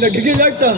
Nagigil art ah.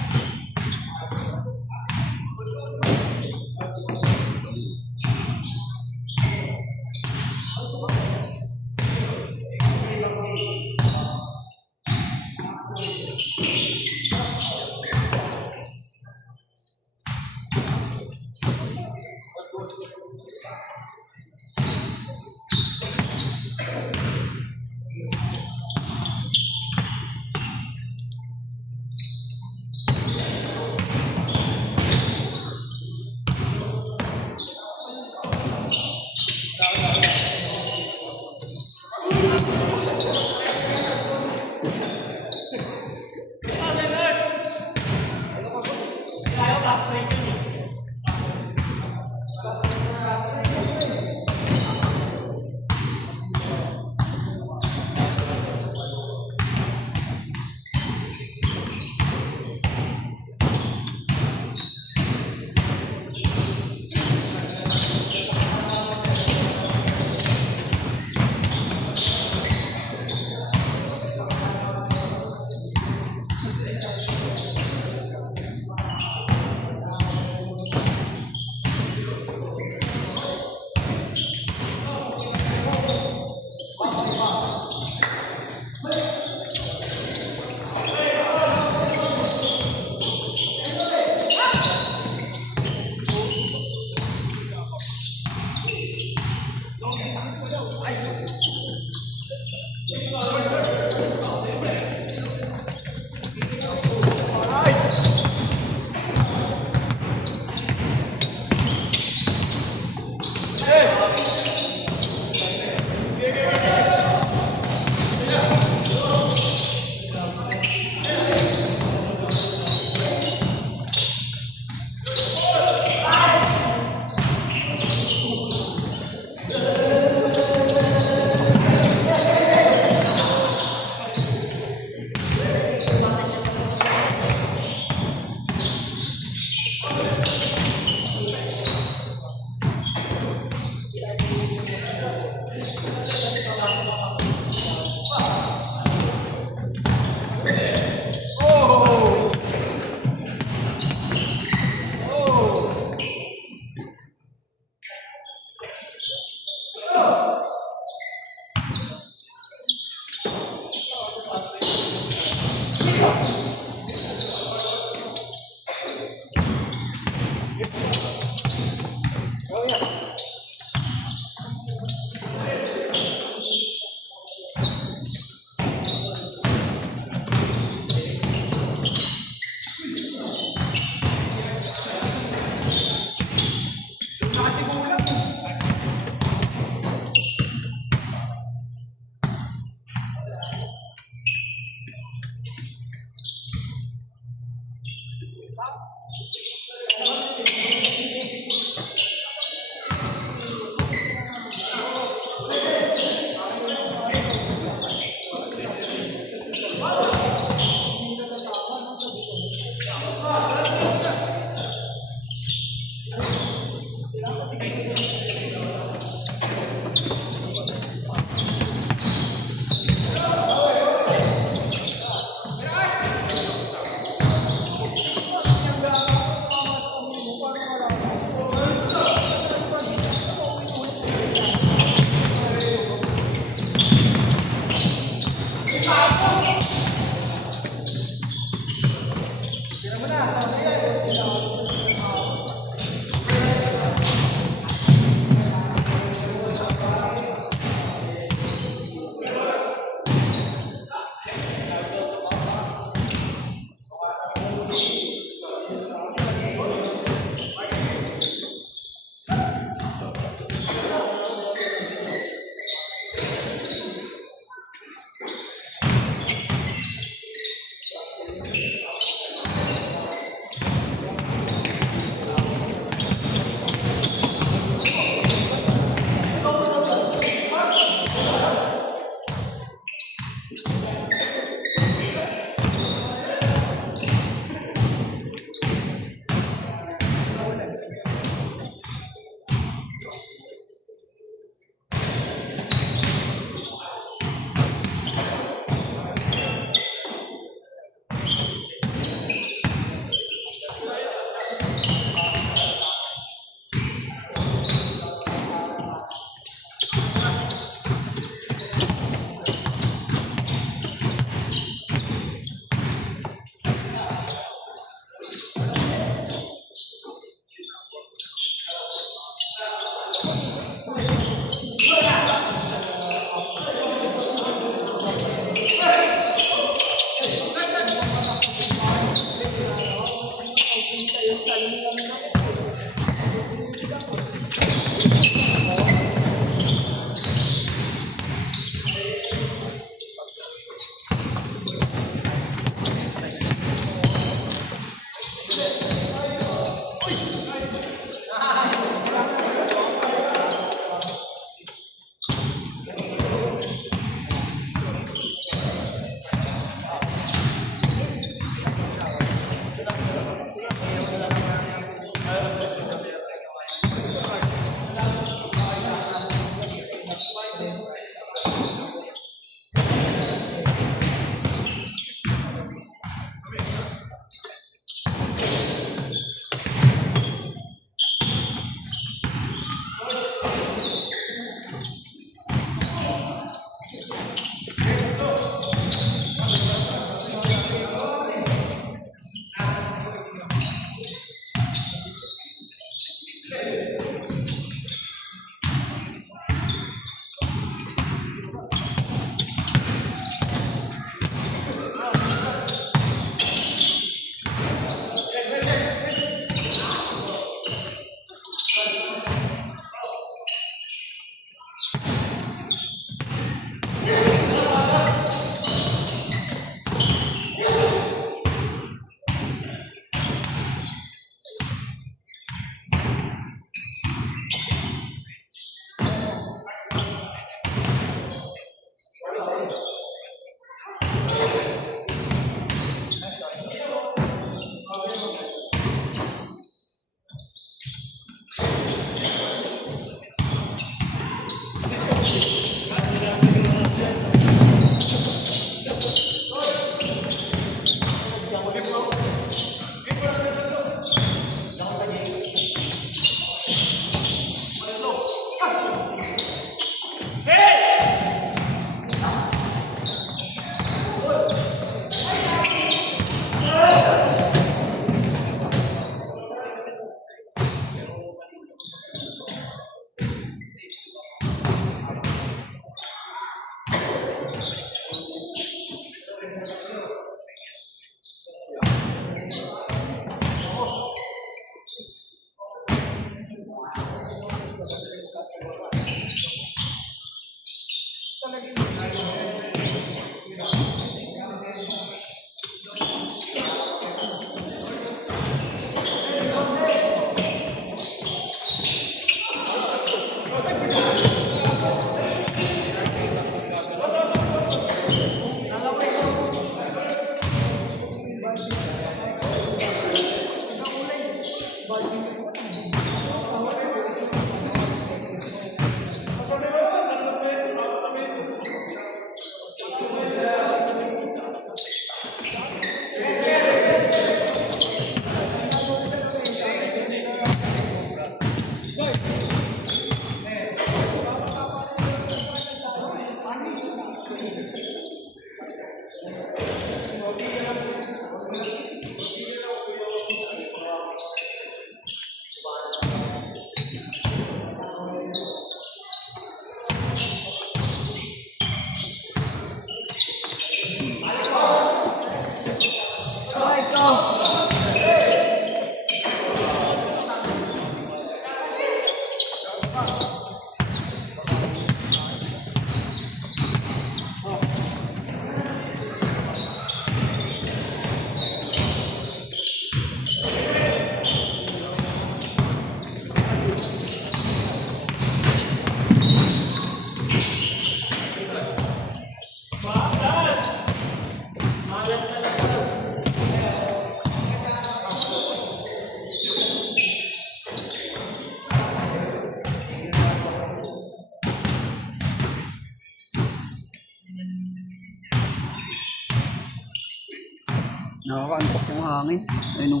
Nakakaantok yung hangin. Ayun o.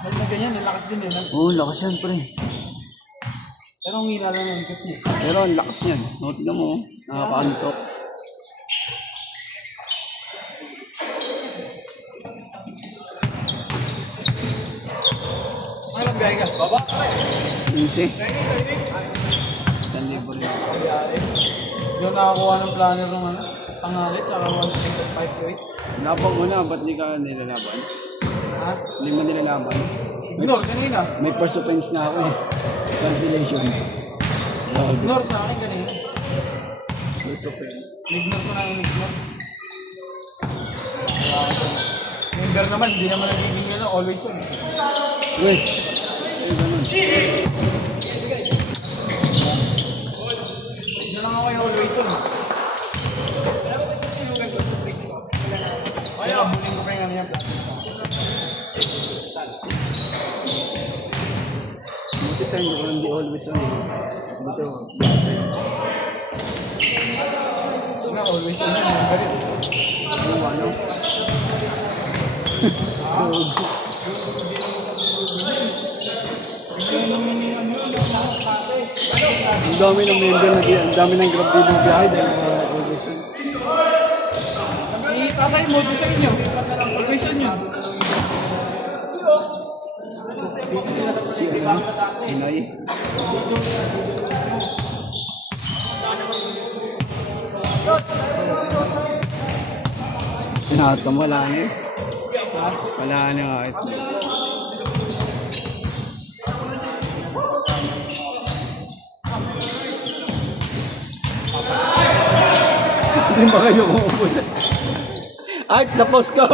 Dahil na ganyan, lakas din yun. Oo, lakas yan pre. Pero ang hila lang ng niya. Pero ang lakas yan. No, tignan mo. Nakakaantok. Ano lang biyahe ka? Baba? Easy. 1,000 rin. Yung nakakuha ng planner ng tangalit, saka 1.5 to 8. Laban mo na, ba't di ka nilalaban? Ha? Hindi mo nilalaman. Ignore, kanina. May first offense na ako eh. Cancellation. Ignore sa akin kanina. First offense. Ignore ko na yung ignore. Member naman, hindi naman nagiging yun, always yun. Wait. Ay, ganun. Hindi lang ako yung always yun. Kaya kabuling ko pa yung ano yan. Buti sa inyo, hindi always on. Dito. Sina, always yun yung member yun. Yung ano? Ang dami ng member, ang dami ng grab dito biyahe dahil always on. Tatay mo doon sa inyo. Always yun yun. Si ano? Inay. Tinatam, wala na eh. Wala na kahit. Hindi ba kayo umuulit? Art, na-post ko!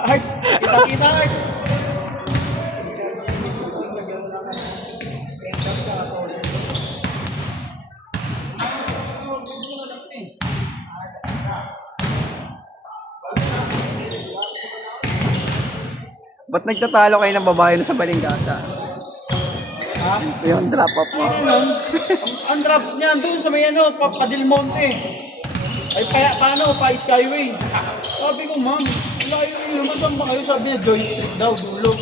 Art! Kita-kita Art! Ba't nagtatalo kayo ng babae na sa Balingasa? Ha? Yung drop off mo. Ang drop niya doon sa may ano, Padil Monte. Ay kaya paano, pa Skyway. Sabi ko, ma'am, layo yun naman, saan ba kayo? Sabi niya, Joy Street daw, dulo.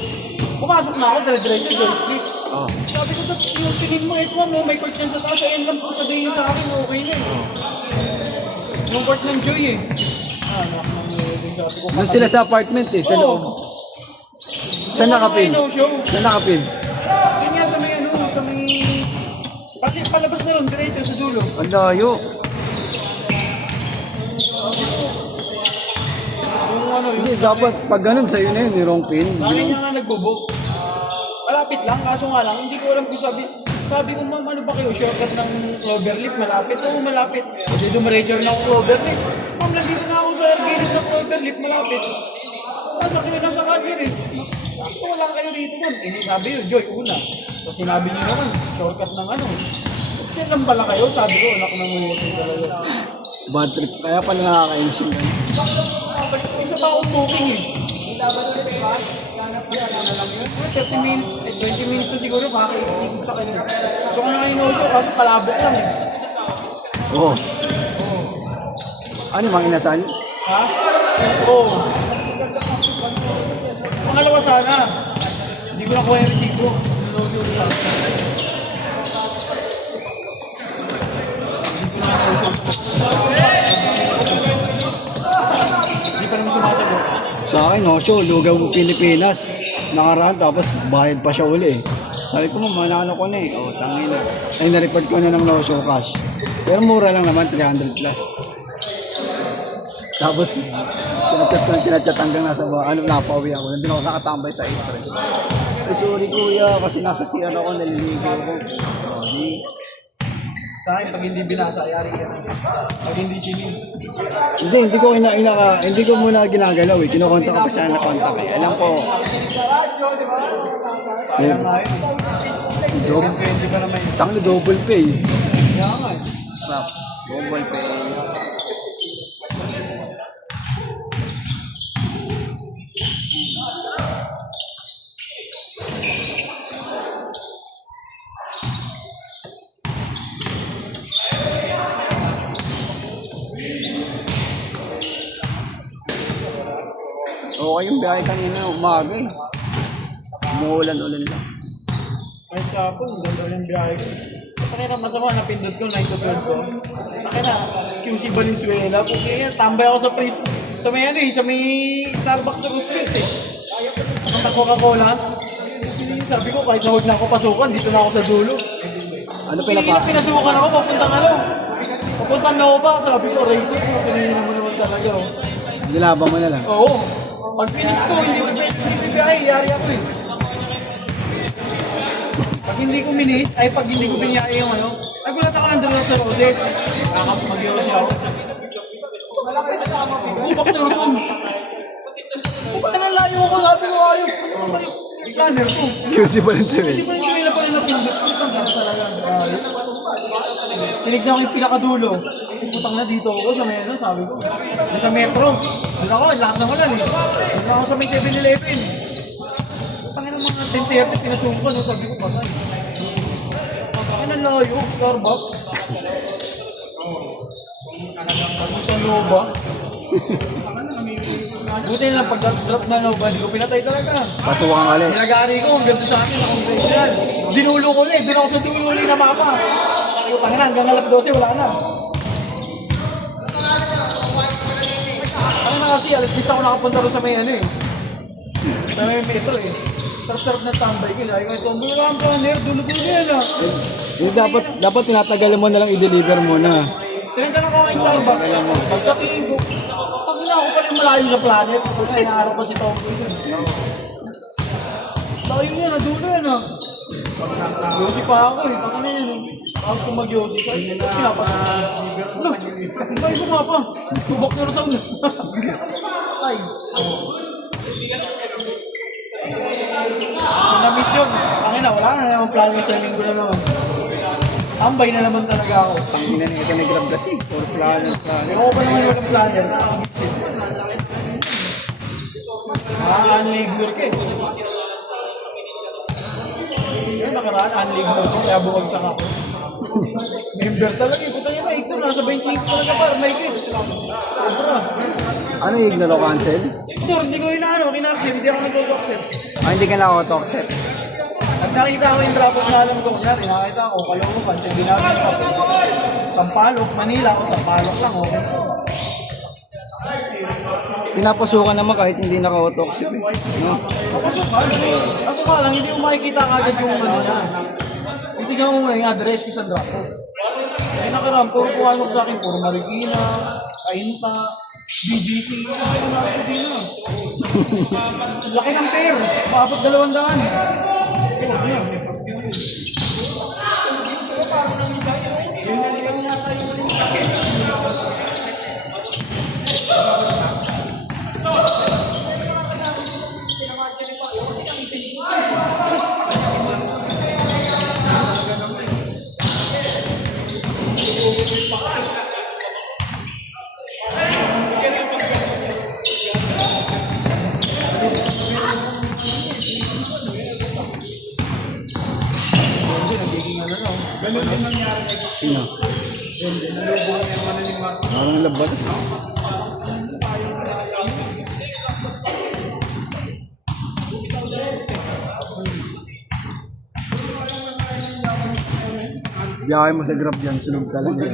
Pumasok na ako, dire-diretso Joy Street. Oh. Sabi ko, ba't yung tingin mo, ito mo, may court yan sa taas, ayun lang po sabihin sa akin, okay na eh. Yung court ng Joy eh. Sabi ko, Doon sila sa apartment eh, sa loob. Saan nakapin? Saan nakapin? Yun nga sa may ano, sa may... Pati palabas na ron, diretso sa dulo. Ang layo. Yung ano, yung... Hindi, dapat pag ganun sa'yo na yun, ni wrong pin. Sabi niya nga nagbo-book. Malapit lang, kaso nga lang, hindi ko alam kung sabi ko, ma'am, ano ba kayo, shortcut ng Cloverleaf, malapit? Oo, malapit. Kasi dumiretso rin ako Cloverleaf. Ma'am, nandito na ako sa gilid ng Cloverleaf, malapit. Nasa kayo nasa kagir eh. Wala kayo rito ma'am. Eh, sabi yun, Joy, una. So sinabi niyo naman, shortcut ng ano. Yan lang pala kayo, sabi ko, anak ng mga talaga. Bad trip. Kaya pala nakakainis yung ganun. Isa pa akong booking eh. 30 minutes, 20 minutes na siguro makakainig sa kanya. So kung nakainoso, kaso palabok lang eh. Oo. Ano yung mga inasal? Ha? Oo. Pangalawa sana. Hindi ko nakuha yung resibo. Niloso ko lang. Hindi pa naman sumasagot. Sa akin, no, show, lugaw Pilipinas. Nakaraan, tapos bayad pa siya uli eh. Sabi ko, manano ko na eh. Oh, tangin na. Ay, na-report ko na ng no show cash. Pero mura lang naman, 300 plus. Tapos, sinachat hanggang nasa ba, ano, napauwi ako. Nandun ako nakatambay sa apron. Ay, sorry kuya, kasi nasa CR ako, naliligo ako. Oh, di. Sa akin, pag hindi binasa, yari ka na. Pag hindi sinig. Hindi ko muna ginagalaw eh. Kinukontak ko pa siya na contact eh. Alam ko. Sayang nga yun. Double, 20 pa naman yun. tangli double pay. Kaya nga eh. Snap. Double pay. Okay yung biyahe kanina umaga eh. Umuulan-ulan lang. Ay, kapon, ganda rin yung biyahe ko. Kanina masama, napindot ko, 9 to 12 ko. Nakina, QC Valenzuela. Kaya tambay ako sa freeze. Sa may ano eh, sa may Starbucks sa Roosevelt eh. Nakanta Coca-Cola. Sabi ko, kahit na huwag na ako pasukan, dito na ako sa dulo. Ano Hindi na pinasukan ako, papuntang ano. Papuntang Nova, sabi ko, Ray, pinahina mo naman talaga. Oh. Nilabang mo na lang. Oo. Pag finish ko, hindi ko bibiyay, yari ako eh. Pag hindi ko minit, ay pag hindi ko biniyay yung ano, nagulat ako nandun sa Roses. Mag-Roses ako. Bubak na Luzon. Bubak na layo ako, sabi ko ayaw. Ano ba yung planner ko? QC Valenzuela. Kasi pa rin sila pa rin napindot. Tinignan ko yung pinakadulo. Putang na dito ako sa may ano, sabi ko. Sa metro. Doon ako, lakas ng ulan eh. Doon ako sa may 7-Eleven. Putang ng mga 10-30 pinasung ko, no? Sabi ko, patay. Putang na layo, Starbucks. Putang Nova. Buti lang pag-drop na Nova, hindi ko pinatay talaga. Pasuwang ang alin. Nilagari ko, ang ganda sa akin, akong ganyan. Dinulo ko ulit, doon ako sa dulo ulit na mapa. Putang na, hanggang alas 12, wala na. Ano na kasi, alas 10 ako nakapunta rin sa may ano eh. Sa may metro eh. Sarap-sarap ng tambay ko. Ay, ito, ang wala ang planner, dulo-dulo yan ah. Dapat tinatagalan mo na lang i-deliver mo na. Tinagdanan ko ang Starbucks. Pagkatingin ko, kasi na ako pala yung malayo sa planet. Kasi inaarap ko si Tom. Layo niya, nadulo yan ah. Yosi pa ako eh, baka na yan. Tapos kung mag-yosi ka, pinapasok. Ano? Ay, sumapa. Tubak na rasaw na. Ay. Na-miss yun. Pangina, wala na naman plano yung sa linggo na naman. Tambay na naman talaga ako. Hindi na ito nag-grab kasi. Or plano. Pero ako pa naman walang plano. Unlabor ka eh. Yan nakaraan, unlabor ko, kaya bumagsak ako. Member talaga eh. Puta yun na, ito nasa 20 talaga par, naikit. Sobra. Ano yung ignore o cancel? Ito, hindi ko inaano, kinaksin, hindi ako nag-accept. Hindi ka na auto-accept. At nakita ko yung drop-off na alam ko, kunyari, nakita ko, Caloocan, sa ginagawa ko. Sampaloc, Manila, o Sampaloc lang, okay. Pinapasukan naman kahit hindi naka-auto-accept. No? Kaso ka lang, hindi mo makikita kagad yung ano niya. Titignan mo muna yung address ko sa drop-off. Ay nakaraan, puro kung ano sa akin, puro Marikina, Kainta, BGC, ano na ako din na. Laki ng pair, maabot 200. Sino? Parang labat. Biyahe mo sa Grab yan, sunog talaga.